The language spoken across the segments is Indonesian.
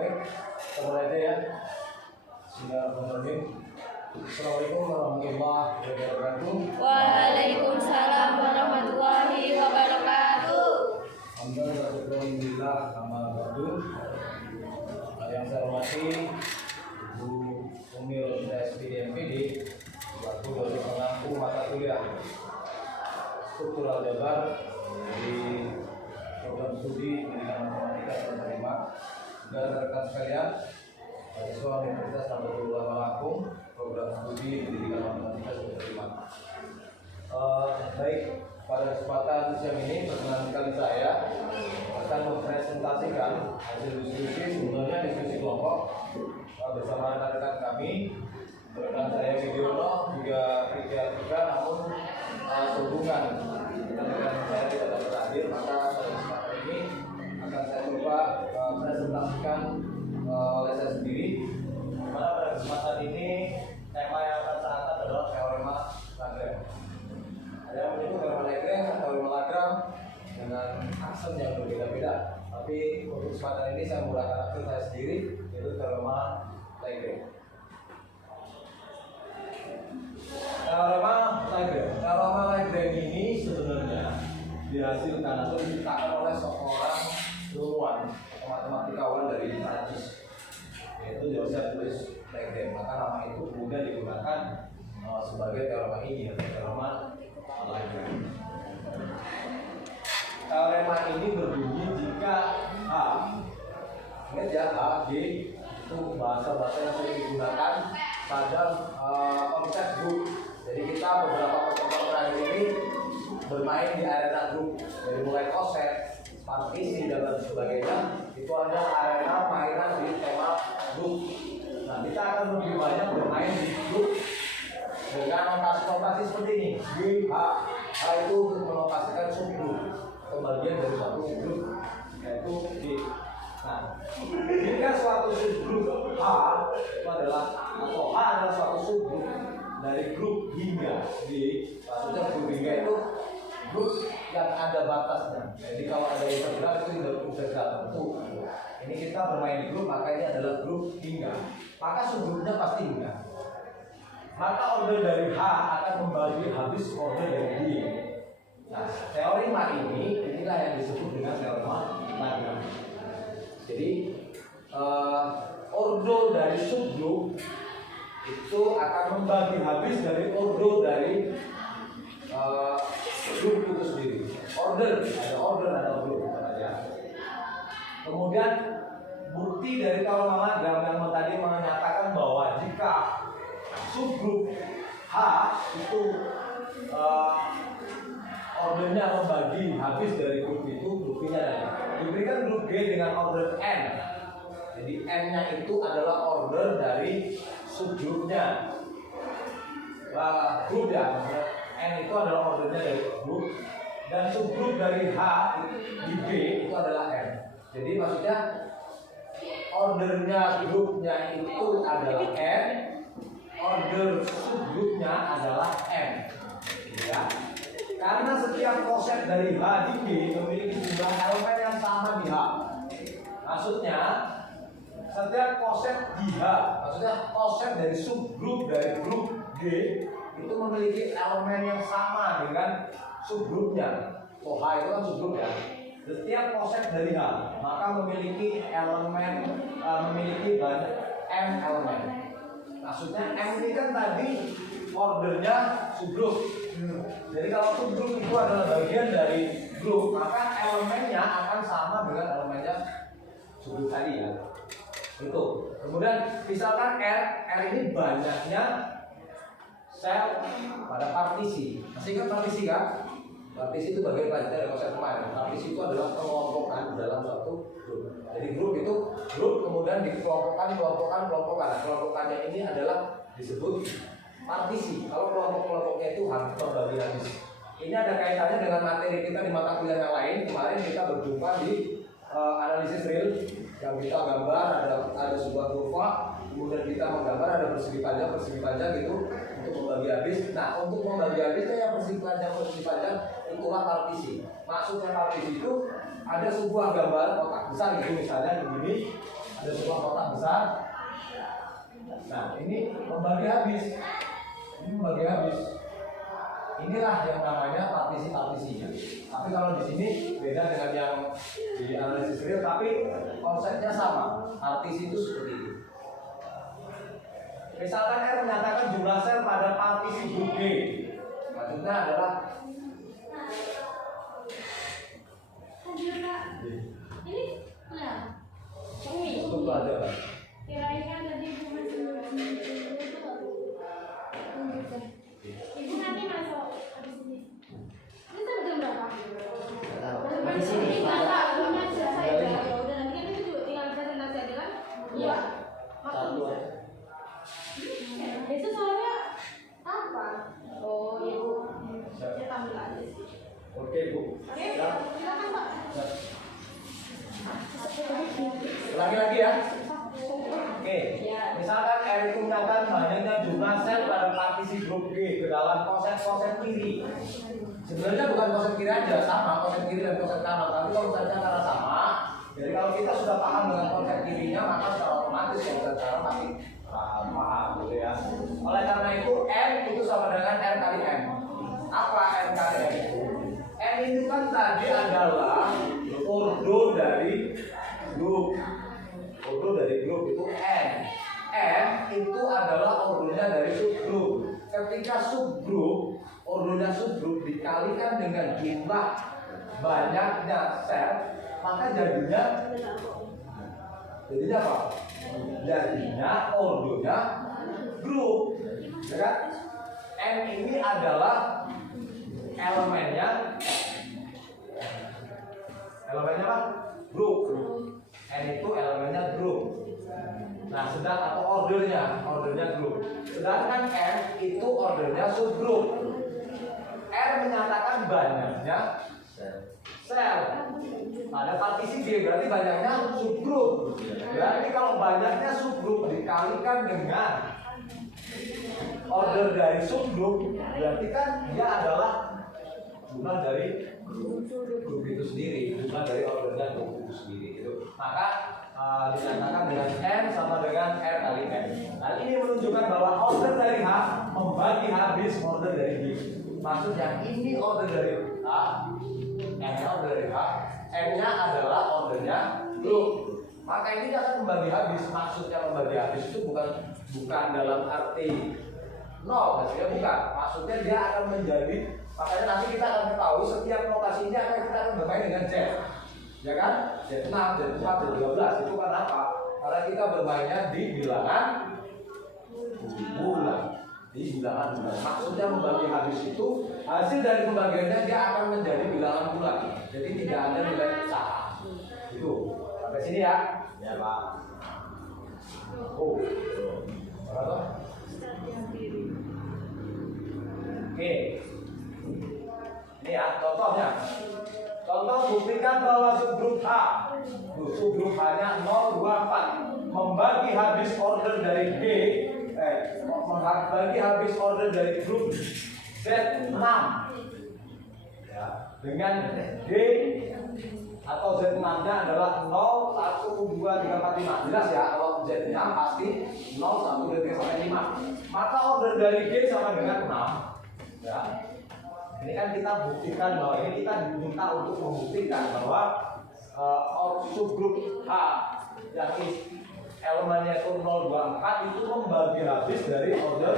Baik, kita mulai aja ya. Bismillahirrahmanirrahim. Assalamualaikum warahmatullahi wabarakatuh. Waalaikumsalam warahmatullahi wabarakatuh. Alhamdulillah, amal badu. Yang saya hormati Ibu Umi Rosinda SPD MPD, selaku dosen pengampu mata kuliah struktural Jabar di program studi pendidikan matematika dan matematika. Dan rekan sekalian, mahasiswa Universitas Nahdlatul Ulama Lampung, program studi pendidikan matematika dan matematika. Baik, pada kesempatan siang ini perkenalkan saya akan mempresentasikan hasil diskusi, sebenarnya diskusi kelompok bersama rekan-rekan kami. Rekan saya Widiono juga Tiga, namun sehubungan rekan-rekan saya tidak dapat hadir, maka pada kesempatan ini akan saya coba presentasikan oleh saya sendiri. Dimana pada kesempatan ini tema yang akan saya angkat adalah teorema Lagrange. Ada yang menyebut teorema Lagrange atau teorema Lagrange dengan aksen yang berbeda-beda. Tapi untuk kesempatan ini saya menggunakan aksen saya sendiri, yaitu teorema Lagrange. Teorema Lagrange ini sebenarnya dihasilkan atau diciptakan oleh seorang ilmuwan atau matematikawan dari Prancis, yaitu Joseph Louis Lagrange. Maka nama itu kemudian digunakan sebagai teorema ini, teorema Lagrange. Teorema ini berbunyi jika H, ingat ya, H, G itu bahasa-bahasa yang sering digunakan pada konsep grup. Jadi kita beberapa pertemuan terakhir ini bermain di arena grup, dari mulai koset, partisi dan lain sebagainya. Itu ada arena mainan di tema grup. Nah, kita akan lebih banyak bermain di grup dengan notasi-notasi seperti ini. G, H, H itu untuk menotasikan subgrup, bagian dari suatu grup, yaitu G. Nah, jika suatu subgrup H itu adalah, atau H adalah suatu subgrup dari grup hingga G, maksudnya grup hingga itu grup yang ada batasnya. Jadi kalau ada integral itu integral tentu. Ini kita bermain grup, maka ini adalah grup hingga. Maka subgrupnya pasti hingga. Maka order dari H akan membagi habis order dari G. Nah, teorema inilah yang disebut dengan teorema Lagrange. Jadi order dari subgrup itu akan membagi habis dari order dari grup itu sendiri. Ada order aja. Kemudian bukti dari teorema Lagrange yang tadi menyatakan bahwa jika subgrup H itu ordernya membagi habis dari grup itu, buktinya diberikan grup G dengan order N. Jadi N-nya itu adalah order dari subgrupnya. Grup ya, N itu adalah ordernya dari grup, dan subgrup dari H di B itu adalah N. Jadi maksudnya ordernya grupnya itu adalah N, order subgrupnya adalah N. Ya. Karena setiap koset dari H di G memiliki jumlah elemen yang sama di H. Maksudnya setiap koset di H, maksudnya koset dari subgrup dari grup G itu memiliki elemen yang sama dengan subgrupnya. Oh, H itu kan subgrup ya. Setiap koset dari H maka memiliki elemen, memiliki banyak M elemen. Maksudnya M ini kan tadi ordernya subgrup. Jadi kalau subgrup itu adalah bagian dari grup, maka elemennya akan sama dengan elemennya subgrup tadi ya. Itu. Kemudian misalkan R ini banyaknya sel pada partisi. Masih ingat partisi kan? Partisi itu bagian dari konsep kemarin. Partisi itu adalah kelompokan dalam suatu grup. Jadi grup itu grup kemudian dikelompokkan. Kelompokannya ini adalah disebut partisi. Kalau kelompok-kelompoknya itu terbagi habis. Ini ada kaitannya dengan materi kita di mata kuliah yang lain. Kemarin kita berjumpa di analisis real yang kita gambar ada sebuah kurva, kemudian kita menggambar ada persegi panjang gitu untuk membagi habis. Nah, untuk membagi habisnya yang persegi panjang itulah partisi. Maksudnya partisi itu ada sebuah gambar kotak besar gitu misalnya begini. Ada sebuah kotak besar. Nah, ini membagi habis. Ini membagi habis. Inilah yang namanya partisi-partisinya. Tapi kalau di sini beda dengan yang di analisis real, tapi konsepnya sama. Partisi itu seperti itu. Misalkan R menyatakan jumlah sel pada partisi grup G. Maksudnya adalah Ini ya. untuk pelajaran. Kirain tadi ibu masih ibu nanti masuk habis ini. Ini jam berapa? Di sini. Bapak punya jasa ya. Ya udah nanti kan itu juga tinggal presentasi aja kan? Iya. Satu. Itu soalnya apa? Oh, ibu. Saya tampil aja sih. Oke, Bu. Oke, silakan Pak. Lagi-lagi ya. Oke. Misalkan R itu menyatakan banyaknya jumlah sel pada partisi grup G ke dalam konsep kiri. Sebenarnya bukan konsep kiri aja, sama konsep kiri dan konsep kanan. Tapi konsepnya karena sama, jadi kalau kita sudah paham dengan konsep kirinya, maka secara otomatis konsep kanan pasti paham, gitu ya. Oleh karena itu M itu sama dengan R kali M. Apa M kali M itu? M itu kan tadi adalah ordo dari grup. Ordo dari grup itu N. N itu adalah ordonya dari subgrup. Ketika subgrup, ordonya subgrup dikalikan dengan jumlah banyaknya sel, maka jadinya apa? Jadinya ordonya grup. Ya kan? N ini adalah elemennya apa? Grup. N itu elemennya grup. Nah, sedang atau ordernya grup. Sedangkan M itu ordernya subgrup. R menyatakan banyaknya sel pada partisi G, berarti banyaknya subgrup. Berarti kalau banyaknya subgrup dikalikan dengan order dari subgrup, berarti kan dia adalah jumlah dari grup itu sendiri, jumlah dari ordernya grup itu sendiri. Gitu. Maka dinyatakan dengan N sama dengan R kali M. Nah, ini menunjukkan bahwa order dari H membagi habis order dari G. Maksudnya ini order dari A, M-nya order dari H, M-nya adalah ordernya grup. Maka ini akan membagi habis. Maksudnya membagi habis itu bukan dalam arti nol, maksudnya bukan. Maksudnya dia akan menjadi, makanya nanti kita akan ketahui setiap notasi ini kita akan bermain dengan Z. Ya kan? Z6, Z4, Z12. Itu karena apa? Karena kita bermainnya di bilangan bulan. Di bilangan bulan. Maksudnya membagi habis itu hasil dari pembagiannya dia akan menjadi bilangan bulan. Jadi tidak ada nilai pecahan. Itu. Sampai sini ya. Ya, Pak. Oh. Berapa? Oke. Ini ya contohnya. Contoh buktikan bahwa subgrup H, subgrup H-nya 0, 2, 4 membagi habis order dari G, membagi habis order dari grup Z6 ya, dengan D atau Z6-nya adalah 0, 1, 2, 3, 4, 5. Jelas ya, kalau Z6 pasti 0, 1, 2, 3, sampai 5. Maka order dari G sama dengan 6 ya. Ini kan kita buktikan bahwa ini kita diminta untuk membuktikan bahwa subgrup H yang elemennya itu 0, 2, 4 itu membagi habis dari order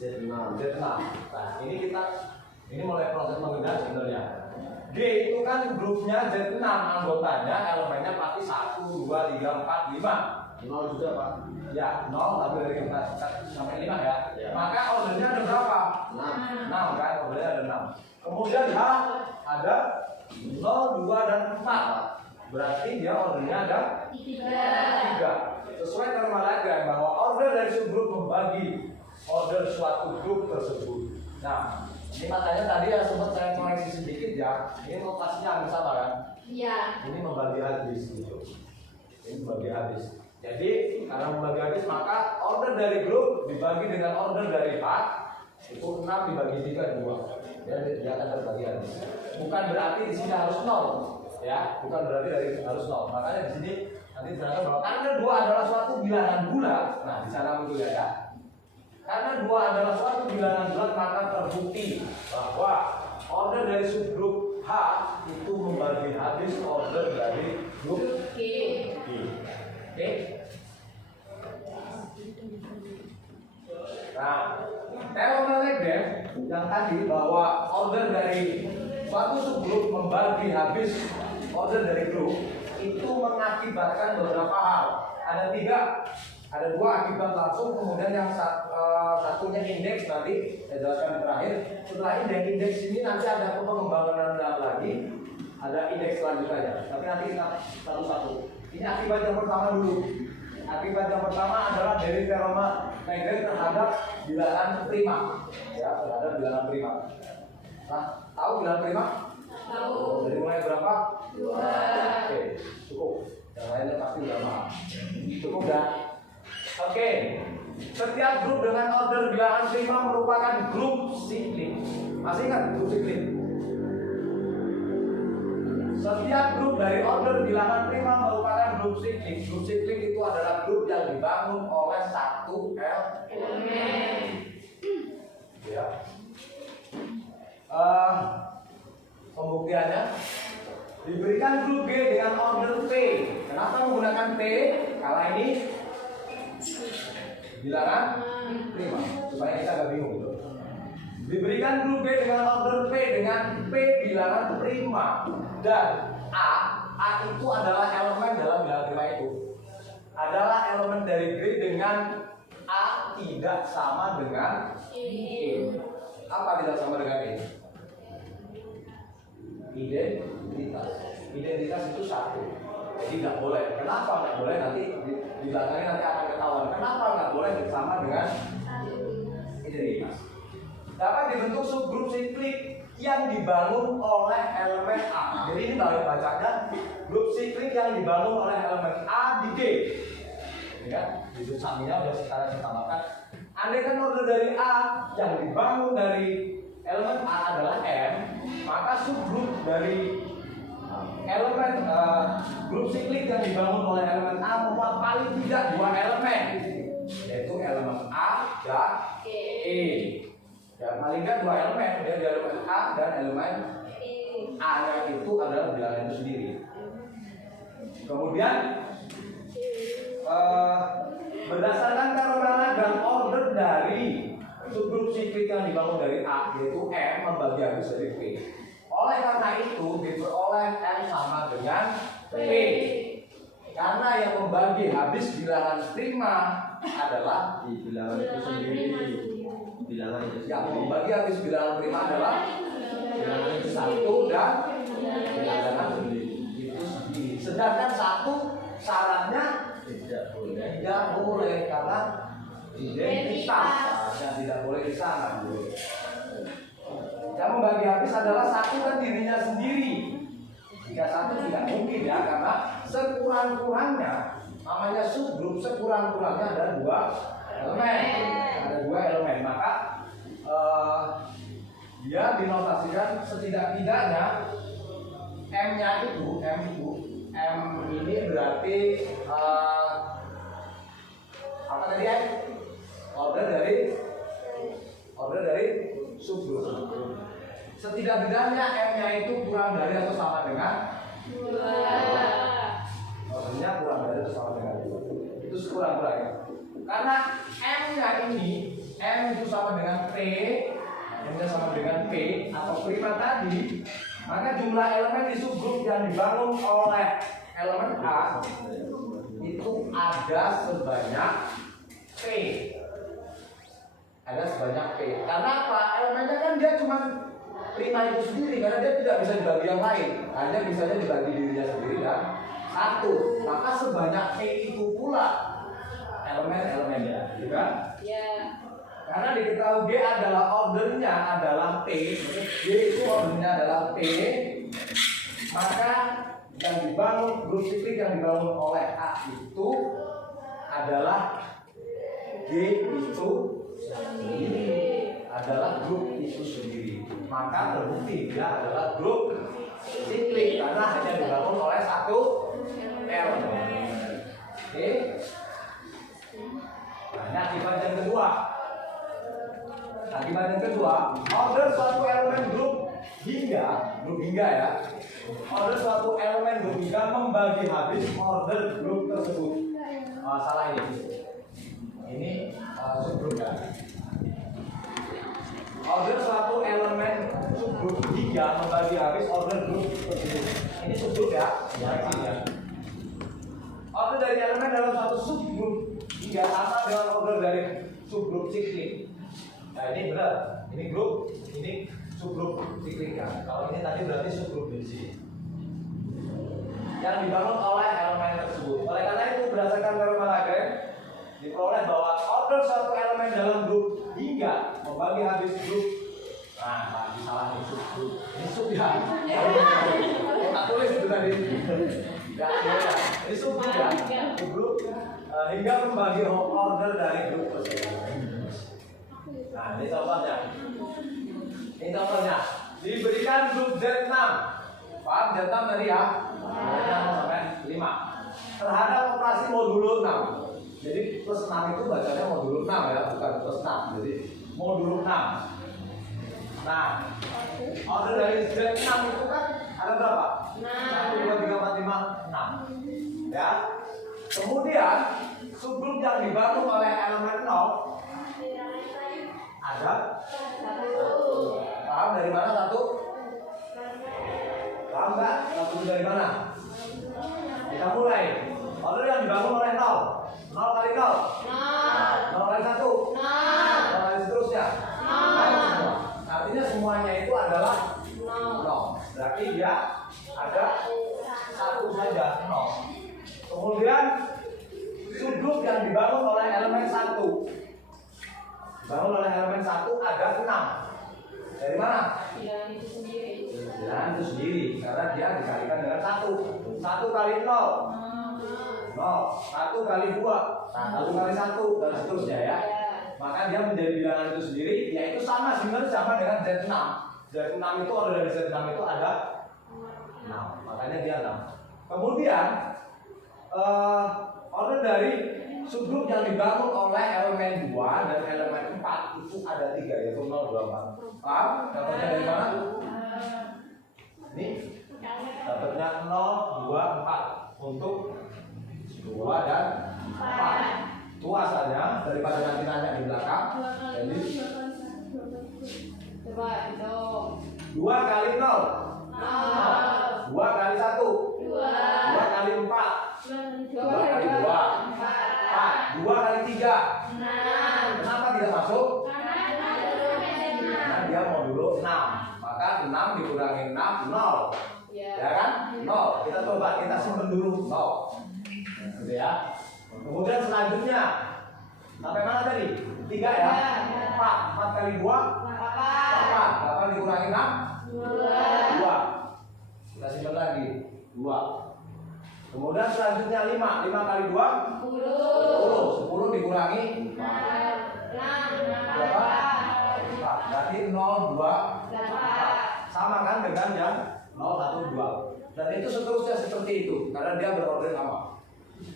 Z6. Nah, ini mulai proses mengenal sebenarnya. G itu kan grupnya Z6, anggotanya elemennya pasti 1, 2, 3, 4, 5. 0 juga, Pak. Ya, 0 tapi dari kita sampai 5 ya. Maka ordernya ada berapa? 6 kan, ordernya ada 6. Kemudian H ada 0, 2, dan 4. Berarti dia ordernya ada 3. Sesuai termalagan bahwa order dari subgrup membagi order suatu grup tersebut. Nah, ini makanya tadi yang sempat saya koreksi sedikit ya. Ini notasinya hampir sama kan? Iya. Ini membagi habis gitu. Ini membagi habis. Jadi karena membagi habis maka order dari grup dibagi dengan order dari H itu 6 dibagi 3 2. Ya, dia akan terbagi habis. Bukan berarti di sini harus 0 ya, bukan berarti harus 0. Makanya di sini Nanti ternyata bahwa karena 2 adalah suatu bilangan bulat. Nah, di sana muncul ya. Karena 2 adalah suatu bilangan bulat, maka terbukti bahwa order dari subgrup H itu membagi habis order dari grup G. Oke. Nah, teorema Lebesgue yang tadi bahwa order dari suatu subgrup membagi habis order dari grup itu mengakibatkan beberapa hal. Ada 3, ada 2 akibat langsung, kemudian yang satunya indeks, nanti saya jelaskan terakhir. Setelah indeks ini nanti ada pengembangan lagi, ada indeks selanjutnya. Tapi nanti kita satu-satu. Ini akibat yang pertama dulu. Akibat yang pertama adalah dari teorema Lebesgue terhadap bilangan prima, ya, terhadap bilangan prima. Nah, tahu bilangan prima? Tahu. Dari mulai berapa? 2. Oke, cukup. Yang lainnya pasti udah paham. Cukup dah. Oke. Setiap grup dengan order bilangan prima merupakan grup siklik. Masih ingat grup siklik? Setiap grup dari order bilangan prima merupakan grup siklik. Grup siklik itu adalah grup yang dibangun oleh satu elemen. Ya. Pembuktiannya diberikan grup G dengan order P. Kenapa menggunakan P? Karena ini bilangan prima, supaya kita nggak bingung gitu. Diberikan grup B dengan order P dengan P bilangan prima dan A itu adalah elemen dalam bilangan prima itu. Adalah elemen dari G dengan A tidak sama dengan E. Apa tidak sama dengan E? Identitas itu satu, jadi nggak boleh. Kenapa nggak boleh? Nanti di belakangnya nanti akan ketahuan. Kenapa nggak boleh sama dengan identitas? Dapat dibentuk subgrup siklik yang dibangun oleh elemen A. Jadi ini bacanya grup siklik yang dibangun oleh elemen A di G. Ya, di sampingnya sudah sekarang ditambahkan. Andai kan order dari A yang dibangun dari elemen A adalah M, maka subgrup dari elemen grup siklik yang dibangun oleh elemen A memuat paling tidak 2 elemen, yaitu elemen A dan E. Ya, paling tidak 2 elemen, yaitu elemen A dan elemen A yang itu adalah bilangan itu sendiri. Kemudian berdasarkan teorema dan order dari subgrup siklik yang dibangun dari A, yaitu M membagi habis dari P. Oleh karena itu diperoleh M sama dengan P. Karena yang membagi habis bilangan prima adalah Di bilangan itu sendiri. Bilangan itu yang sendiri. membagi habis bilangan prima adalah bilangan itu 1 dan bilangan itu sendiri. Sedangkan 1 syaratnya tidak boleh karena identitas yang tidak boleh di sana. Yang membagi habis adalah 1 dan dirinya sendiri. Jika 1 tidak mungkin ya, karena sekurang-kurangnya namanya subgrup, sekurang-kurangnya ada 2 elemen. Ada 2 elemen, maka dia dinotasikan setidak-tidaknya M-nya itu, M ini berarti apa tadi ya? Order dari subgrup. Setidak-tidaknya M-nya itu kurang dari atau sama dengan 2. Maksudnya kurang dari atau sama dengan 2. Itu sekurang-kurangnya. Karena M-nya ini, M itu sama dengan P, M-nya sama dengan P atau prima tadi, maka jumlah elemen di subgrup yang dibangun oleh elemen A itu ada sebanyak P. Ada sebanyak P. Karena apa? Elemennya kan dia cuma prima itu sendiri, karena dia tidak bisa dibagi yang lain. Hanya bisanya dibagi dirinya sendiri dan 1. Maka sebanyak P itu pula elemen-elemennya, gitu kan? Ya. Karena diketahui G adalah ordernya adalah P, G itu ordernya adalah P, maka yang dibangun grup siklik yang dibangun oleh A itu adalah G itu sendiri, adalah grup itu sendiri. Maka terbukti dia adalah grup siklik karena hanya dibangun oleh 1 elemen. Ini akibat yang kedua. Akibat yang kedua, order suatu elemen grup hingga ya. Order suatu elemen grup hingga membagi habis order grup tersebut. Salah ini. Ini subgrup ya. Order suatu elemen subgrup hingga membagi habis order grup tersebut. Ini subgrup ya. Ya. Order dari elemen dalam satu subgrup hingga sama dengan order dari subgrup siklik. Nah ini benar, ini grup, ini subgrup siklik kan. Kalau ini tadi berarti subgrup di sini. Yang dibangun oleh elemen tersebut. Oleh karena itu berdasarkan teorema Lagrange diperoleh bahwa order suatu elemen dalam grup hingga membagi habis grup. Nah, lagi salah nih subgrup. Ini sub ya. Tak tulis itu tadi. Ini subgrup ya. Subgrup hingga membagi order dari grup tersebut. Nah, ini contohnya. Ini contohnya. Diberikan grup Z6. Paham Z6 tadi ya? Dari 0 sampai 5. Terhadap operasi modulo 6. Jadi plus 6 itu bacanya modulo 6 ya, bukan plus 6. Jadi modulo 6. Nah, order dari Z6 itu kan ada berapa? 1, 2, 3, 4, 5, 6. Ya. Kemudian subgrup yang dibangun oleh elemen 0 ada 1. Paham dari mana 1? Paham nggak? 1 dari mana? Kita mulai. Order yang dibangun oleh 0. 0 kali 0. 0 kali 1. 0 kali seterusnya. 0 semua. Artinya semuanya itu adalah 0. Berarti dia ada 1 saja 0. Kemudian subgrup yang dibangun oleh elemen 1. Dibangun oleh elemen 1 ada 6. Dari mana? Bilangan itu sendiri. Bilangan itu sendiri karena dia dikalikan dengan 1. 1 kali 0. 0. 1 kali 2. 1 kali 1 dan seterusnya ya. Maka dia menjadi bilangan itu sendiri, yaitu sama sebenarnya sama dengan Z6. Z6 itu order dari Z6 itu ada 6. Makanya dia 6. Kemudian order dari subgrup yang dibangun oleh elemen 2 dan elemen 4 itu ada 3 yaitu 0, 2, 4. Paham? Dapatnya dari mana? Ini dapatnya 0, 2, 4 untuk 2 dan 4. Itu asalnya daripada nanti nanya di belakang. Jadi 2 kali 0. 2 kali 1. 2 kali 4. 2 kali 2. 4. 2 kali 3. Kenapa tidak masuk? Karena dia modulo 6. Maka 6 dikurangi 6 0. Ya kan? 0. Kita coba kita simpen dulu 0. Gitu ya. Kemudian selanjutnya sampai mana tadi? 3 ya? 4. 4 kali 2 8. 8 dikurangi 6 2. Kita simpan lagi 2. Kemudian selanjutnya 5. 5 kali 2 10. 10 dikurangi 4. Berarti 0, 2, 4. Sama kan dengan yang 0, 1, 2. Dan itu seterusnya seperti itu karena dia berorder sama.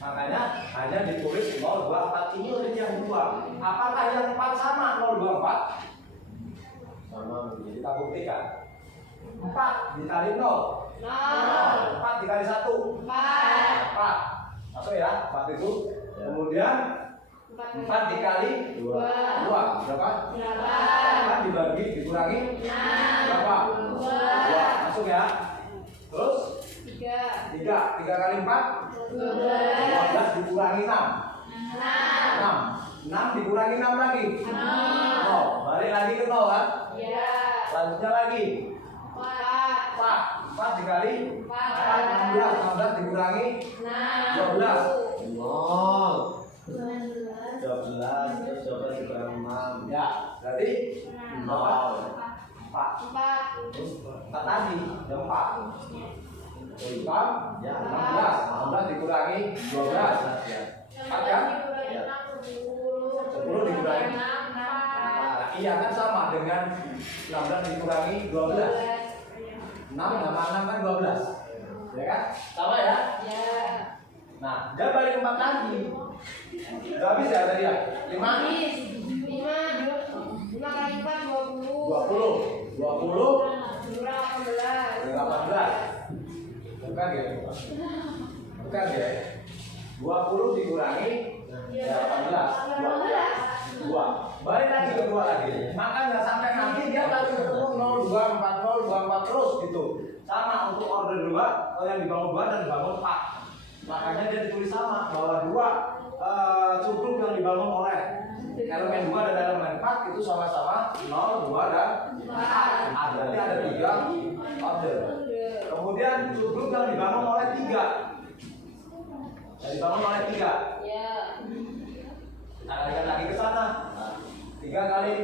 Makanya hanya ditulis 0, 2, 4. Ini udah yang 2. Apakah yang 4 sama 0, 2, 4? Sama. Kita buktikan. 4 dikali 0. 4 dikali 1. 4. Masuk ya? 4 itu. Kemudian 4 dikali 2. Berapa? 4 dibagi dikurangi berapa? 2. Masuk ya? Terus 3 kali 4 12 dikurangi 6 6 dikurangi 6 lagi 0. Balik lagi ke 0 kan? Selanjutnya lagi 4 dikali 4 16 dikurangi 12 0. 12 terus 12 dikurangi 6 ya berarti 0 4 tadi jam 4 Paham? Ya, 16 dikurangi 12 4 ya? 10 dikurangi 4. Iya kan sama dengan 16 dikurangi 12 6 tambah 6 kan 12 ya kan? Sama ya? Nah, dia balik 4 lagi. Udah habis ya tadi ya? 5 kali 4 20 18 bukan ya? Bukan ya? 20 dikurangi 18 2 balik lagi ke 2 lagi. Makanya sampai nanti dia lagi ketemu 0, 2, 4, 0, 2, 4 terus gitu. Sama untuk order 2, yang dibangun 2 dan dibangun 4. Makanya dia ditulis sama bahwa 2 subgrup yang dibangun oleh elemen 2 dan elemen 4 itu sama-sama 0, 2, dan 4. Berarti ada 3 order. Kemudian subgrup yang dibangun oleh 3. Yang dibangun oleh 3. ya Kita kalikan lagi ke sana. 3 kali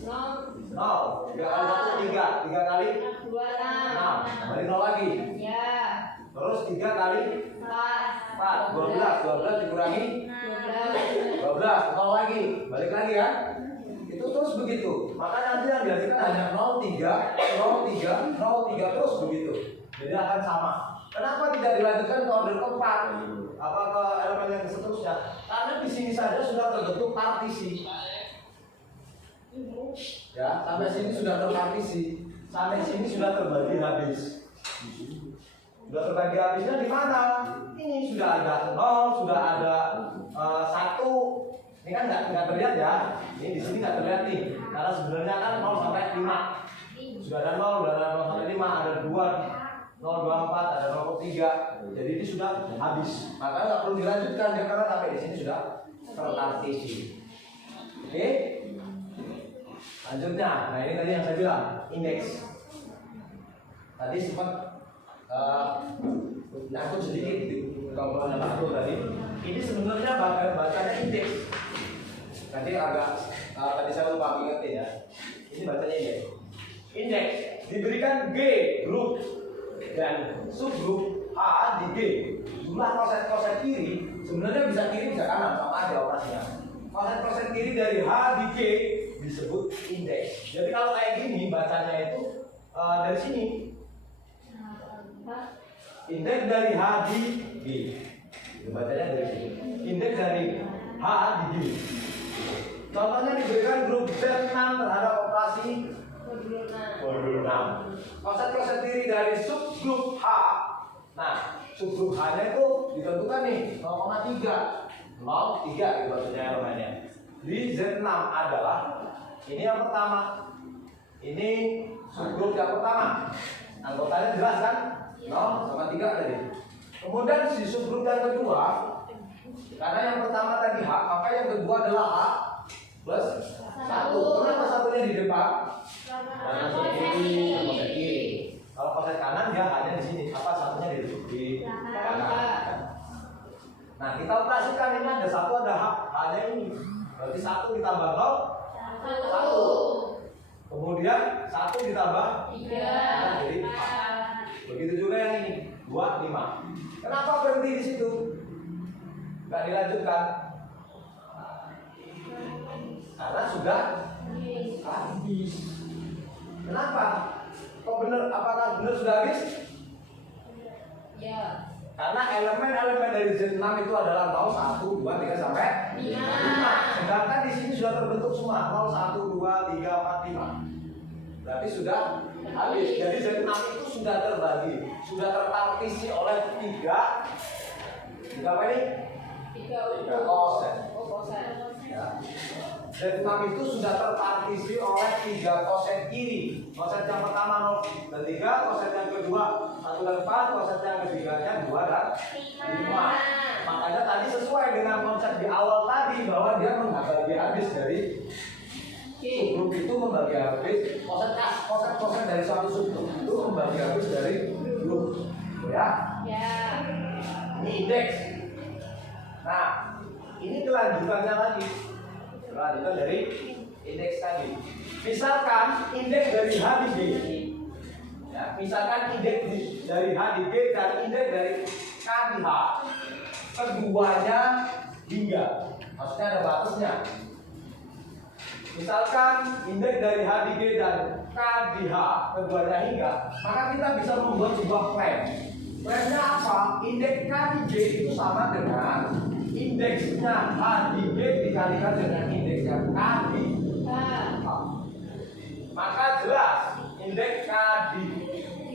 0. 3 kali 1 3. 3 kali 26 kembali 0 lagi. ya Terus 3 kali 4 12 dikurangi 12 0 lagi. Balik lagi kan? Itu terus begitu. Maka nanti yang dihasilkan hanya 0 3 0 3 0 3 terus begitu. Jadi akan sama. Kenapa tidak dilanjutkan ke order keempat? Apa ke elemen yang seterusnya? Karena di sini saja sudah terbentuk partisi. Ya, sampai sini sudah terpartisi. Sampai sini sudah terbagi habis. Sudah terbagi habisnya di mana? Ini sudah ada 0, sudah ada 1. Ini kan nggak terlihat ya. Ini di sini nggak terlihat nih. Karena sebenarnya kan 0 sampai 5. Sudah ada 0, sudah ada 0 sampai 5, ada 2, 0, 2, 4, ada 0, 3. Jadi ini sudah habis. Makanya nggak perlu dilanjutkan ya, karena sampai di sini sudah terpartisi. Oke? Lanjutnya, nah ini tadi yang saya bilang indeks. Tadi sempat nyangkut sedikit di komponen makro tadi. Ini sebenarnya bacanya indeks. Nanti tadi saya lupa ingetin ya. Ini bacanya indeks. Indeks diberikan G grup dan subgrup A di G. Jumlah koset kiri sebenarnya bisa kiri bisa kanan, sama aja operasinya. Koset kiri dari H di G disebut indeks. Jadi kalau kayak gini bacanya itu dari sini. Indeks dari H di G. Itu bacanya dari sini. Indeks dari H di G. Contohnya diberikan grup Z6 terhadap operasi modul 6. Koset kiri dari subgrup H. Nah, subgrup H-nya itu ditentukan nih 0,3. 0,3 gitu maksudnya elemennya. Di Z6 adalah ini yang pertama. Ini subgrup yang pertama. Anggotanya jelas kan? 0,3 tadi. Kemudian si subgrup yang kedua, karena yang pertama tadi H, maka yang kedua adalah H plus 1. Kenapa satunya di depan? Karena koset kiri. Kalau koset kanan dia hanya di sini. Apa satunya di kanan? Nah, kita operasikan ini ada 1 ada H, H-nya ini. Berarti 1 ditambah 0 1. Kemudian 1 ditambah 3 jadi 4. Begitu juga yang ini 2 5. Kenapa berhenti di situ? Nggak dilanjutkan? Karena sudah habis. Kenapa? Kok benar? Apakah benar sudah habis? ya Karena elemen-elemen dari Z6 itu adalah 0, 1, 2, 3 sampai 5. Sedangkan di sini sudah terbentuk semua 0, 1, 2, 3, 4, 5. Berarti sudah habis. Jadi Z6 itu sudah terbagi, sudah terpartisi oleh 3 apa ini? 3 koset. Ya. Z6 itu sudah terpartisi oleh 3 koset kiri. Koset yang pertama 0 dan 3, koset yang kedua 1 dan 4, koset yang ketiganya 2 dan 5. Makanya tadi sesuai dengan konsep di awal tadi bahwa dia membagi habis dari subgrup itu membagi habis koset dari suatu subgrup itu membagi habis dari grup. Ya. Ini indeks. Nah, ini kelanjutannya lagi. Kelanjutan dari indeks tadi. Misalkan indeks dari H di G. Ya, misalkan indeks dari H di G dan indeks dari K di H. Keduanya hingga. Maksudnya ada batasnya. Misalkan indeks dari H di G dan K di H keduanya hingga, maka kita bisa membuat sebuah frame. Klaimnya apa? Indeks K di G itu sama dengan indeksnya H di G dikalikan dengan indeksnya K di H. Maka jelas indeks K di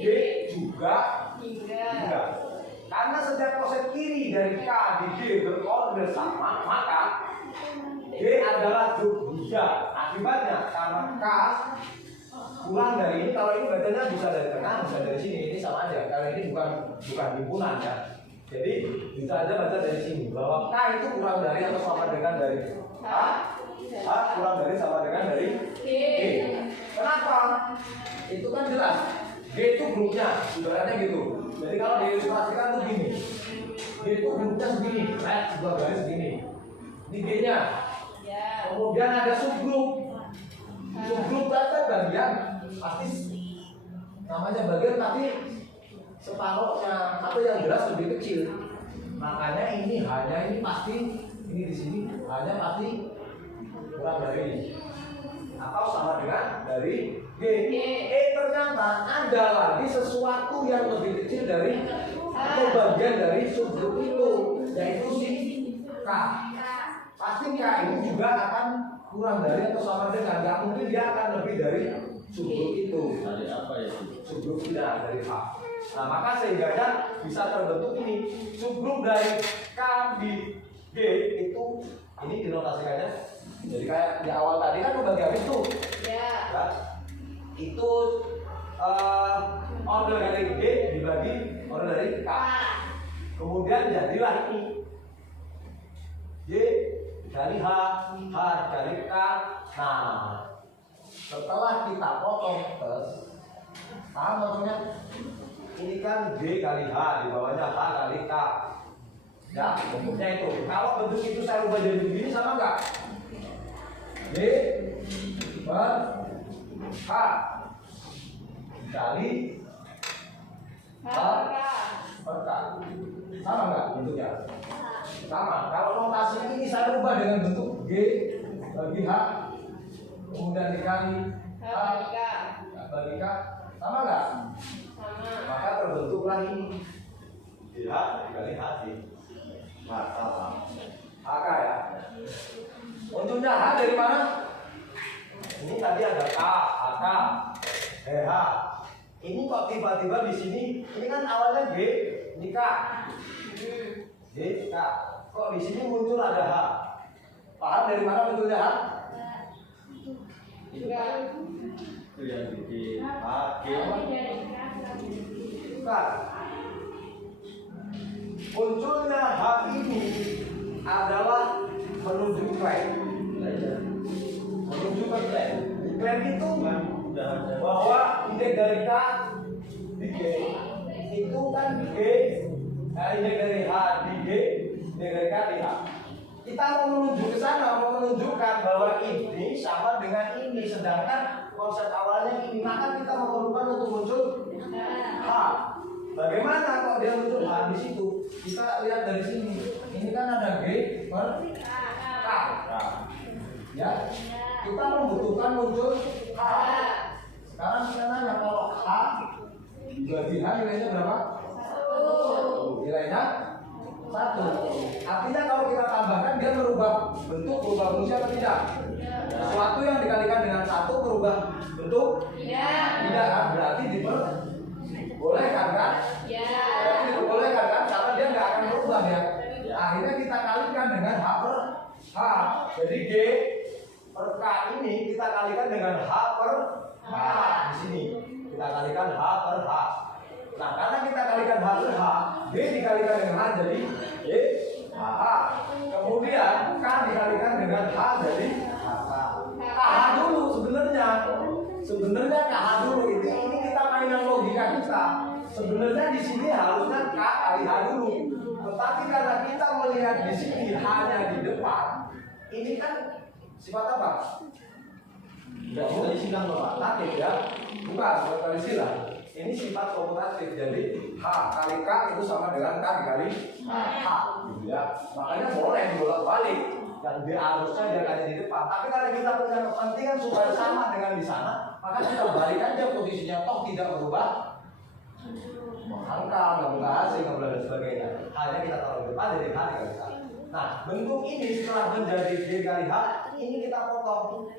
G juga 3. Karena setiap koset kiri dari K di G berorder sama, maka G adalah sub 3. Akibatnya karena K kurang dari ini, kalau ini bacanya bisa dari tengah, bisa dari sini, ini sama aja. Kalau ini bukan himpunan ya. Jadi bisa aja baca dari sini bahwa K itu kurang dari atau sama dengan dari H. H kurang dari sama dengan dari G. Kenapa? Itu kan jelas. G itu grupnya, ibaratnya gitu. Jadi kalau diilustrasikan tuh gini. G itu grupnya segini, sebuah garis segini. Ini G-nya. Kemudian ada subgrup. Subgrup data bagian pasti namanya bagian tapi separuhnya atau yang jelas lebih kecil. Makanya ini pasti ini di sini hanya pasti kurang dari ini atau sama dengan dari G. Ternyata ada lagi sesuatu yang lebih kecil dari atau bagian dari subgrup itu, yaitu si K. Pasti K ini juga akan kurang dari atau sama dengan, nggak mungkin dia akan lebih dari subgrup itu. Dari apa ya? Subgrup tidak dari H. Nah maka sehingga bisa terbentuk ini subgrup dari K di G itu ini dinotasikannya. Jadi kayak di awal tadi kan membagi habis tuh. Ya. Itu order dari G dibagi order dari K. Kemudian jadilah ini G dari H dari K. Nah, setelah kita potong paham maksudnya? Ini kan G kali H, di bawahnya H kali K. Ya, bentuknya itu. Kalau bentuk itu saya ubah jadi begini sama enggak? G per H kali H per K. Sama enggak bentuknya? Sama. Kalau notasi ini saya ubah dengan bentuk G bagi H kemudian dikali H bagi K, sama enggak? Sama. Maka terbentuklah ini H dikali H di HK ya. Untuknya H dari mana? Ini tadi ada K, HK, H. Ini kok tiba-tiba di sini? Ini kan awalnya G, ini K. G, K. Kok di sini muncul ada H? Paham dari mana munculnya H? Itu yang di H, G. Bukan. Munculnya H ini adalah menuju klaim. Menuju ke klaim. Klaim itu bahwa indeks dari K di G itu kan G, indeks dari H di G, indeks dari K di H. Kita mau menuju ke sana, mau menunjukkan bahwa ini sama dengan ini, sedangkan konsep awalnya ini, maka kita memerlukan untuk muncul H. Bagaimana kalau dia muncul H di situ? Kita lihat dari sini. Ini kan ada G per K. Ya, kita membutuhkan muncul H. Sekarang kita nanya kalau H bagi H nilainya berapa? 1. Nilainya 1. Artinya kalau kita tambahkan dia merubah bentuk, berubah fungsi atau tidak? Sesuatu yang dikalikan dengan 1 berubah bentuk? Tidak kan? Berarti diperbolehkan kan? Berarti diperbolehkan kan? Karena dia nggak akan berubah ya. Akhirnya kita kalikan dengan H per H. Jadi G per K ini kita kalikan dengan H per H. Di sini kita kalikan H per H. Nah, karena kita kalikan H per H, G dikalikan dengan H jadi G H. Kemudian K dikalikan dengan H jadi HK. KH dulu sebenarnya. Sebenarnya KH dulu ini kita mainan logika kita. Sebenarnya di sini harusnya K kali H dulu. Tetapi karena kita melihat di sini hanya di depan, ini kan sifat apa? Tidak bisa disilang Pak. Komutatif ya, bukan kali silang. Ini sifat komutatif, jadi H kali K itu sama dengan K dikali H, gitu ya. Makanya boleh dibolak-balik. Yang dia harusnya dia hanya di depan. Tapi kalau kita punya kepentingan supaya sama dengan di sana, maka kita balik aja posisinya, toh tidak berubah angka, nggak buka asing, nggak boleh dan sebagainya. Hanya kita taruh di depan jadi H dikali K. Nah, bentuk ini setelah menjadi D dikali H, ini kita potong.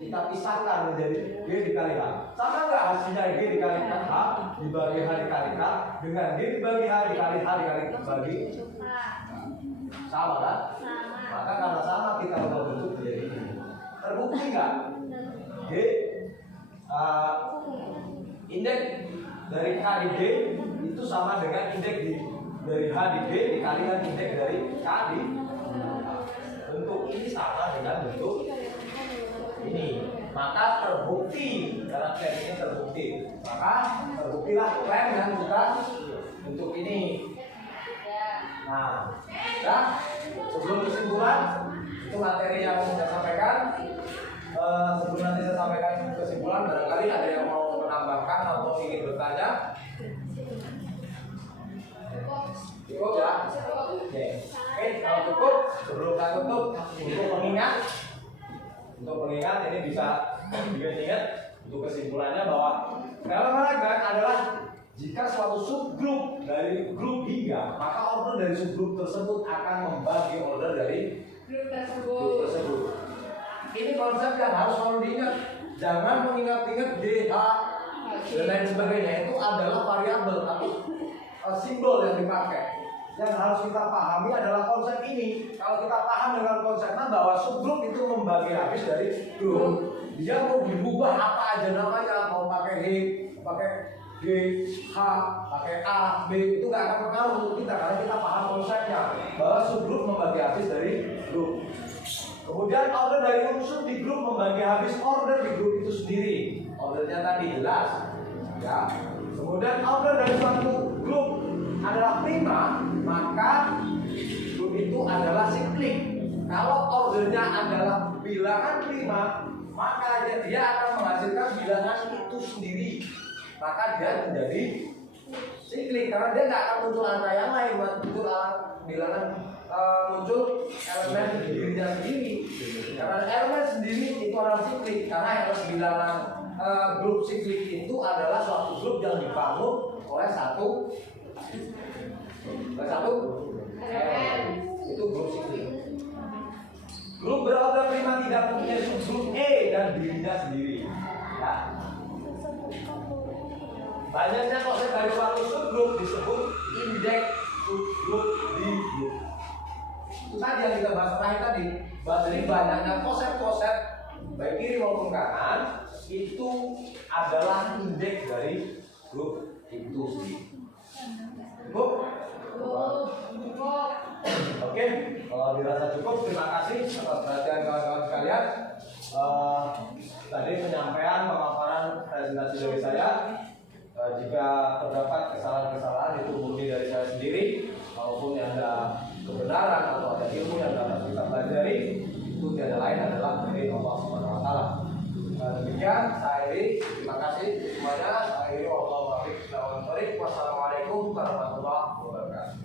Kita pisahkan menjadi D dikali H. Sama nggak hasilnya D dikali H dibagi H dikali K dengan D dibagi H dikali H dikali bagi sama kan? Maka karena sama kita ubah bentuk menjadi ini. Terbukti nggak? D indeks dari K di D itu sama dengan indeks dari H di D dikalikan indeks dari K di bentuk ini sama dengan bentuk ini. Maka terbukti karena klaim ini terbukti. Maka terbuktilah klaim yang bukan bentuk ini. Nah, sebelum kesimpulan itu materi yang saya sampaikan. Sebelum nanti saya sampaikan kesimpulan, barangkali ada yang mau menambahkan atau ingin bertanya. Cukup ya? Oke, kalau cukup, sebelum saya tutup, untuk pengingat ini bisa diingat untuk kesimpulannya bahwa dalam olahraga adalah jika suatu subgrup dari grup hingga, maka order dari subgrup tersebut akan membagi order dari grup tersebut. Ini konsep yang harus selalu diingat. Jangan mengingat-ingat D, H, dan lain sebagainya. Itu adalah variabel atau simbol yang dipakai. Yang harus kita pahami adalah konsep ini. Kalau kita paham dengan konsepnya bahwa subgrup itu membagi habis dari grup, dia mau dirubah apa aja namanya, mau pakai H, pakai G, H, pakai A, B, itu nggak akan pengaruh untuk kita karena kita paham konsepnya bahwa subgrup membagi habis dari grup. Kemudian order dari unsur di grup membagi habis order di grup itu sendiri. Ordernya tadi jelas, ya. Kemudian order dari suatu grup adalah prima, maka grup itu adalah siklik. Kalau ordernya adalah bilangan prima, maka dia akan menghasilkan bilangan itu sendiri. Maka dia menjadi siklik karena dia nggak akan muncul angka yang lain, muncul bilangan muncul elemen dirinya sendiri. Karena elemen sendiri itu adalah siklik karena bilangan grup siklik itu adalah suatu grup yang dibangun oleh satu elemen. Itu grup siklik. Grup berorder prima tidak mempunyai subgrup E dan dirinya sendiri. Ya. Banyaknya konsep dari suatu subgrup disebut indeks subgrup di grup. Itu tadi yang kita bahas terakhir tadi. Jadi banyaknya konsep-konsep baik kiri maupun kanan itu adalah indeks dari grup itu sendiri. Cukup? Oke, kalau dirasa cukup, terima kasih atas perhatian kawan-kawan sekalian. Tadi penyampaian pemaparan presentasi dari saya. Jika terdapat kesalahan-kesalahan itu murni dari saya sendiri, maupun yang ada kebenaran atau ada ilmu yang dapat kita pelajari, itu tiada lain adalah dari Allah Subhanahu Wa Taala. Demikian saya akhiri. Terima kasih semuanya. Saya akhiri. Wassalamualaikum warahmatullahi wabarakatuh.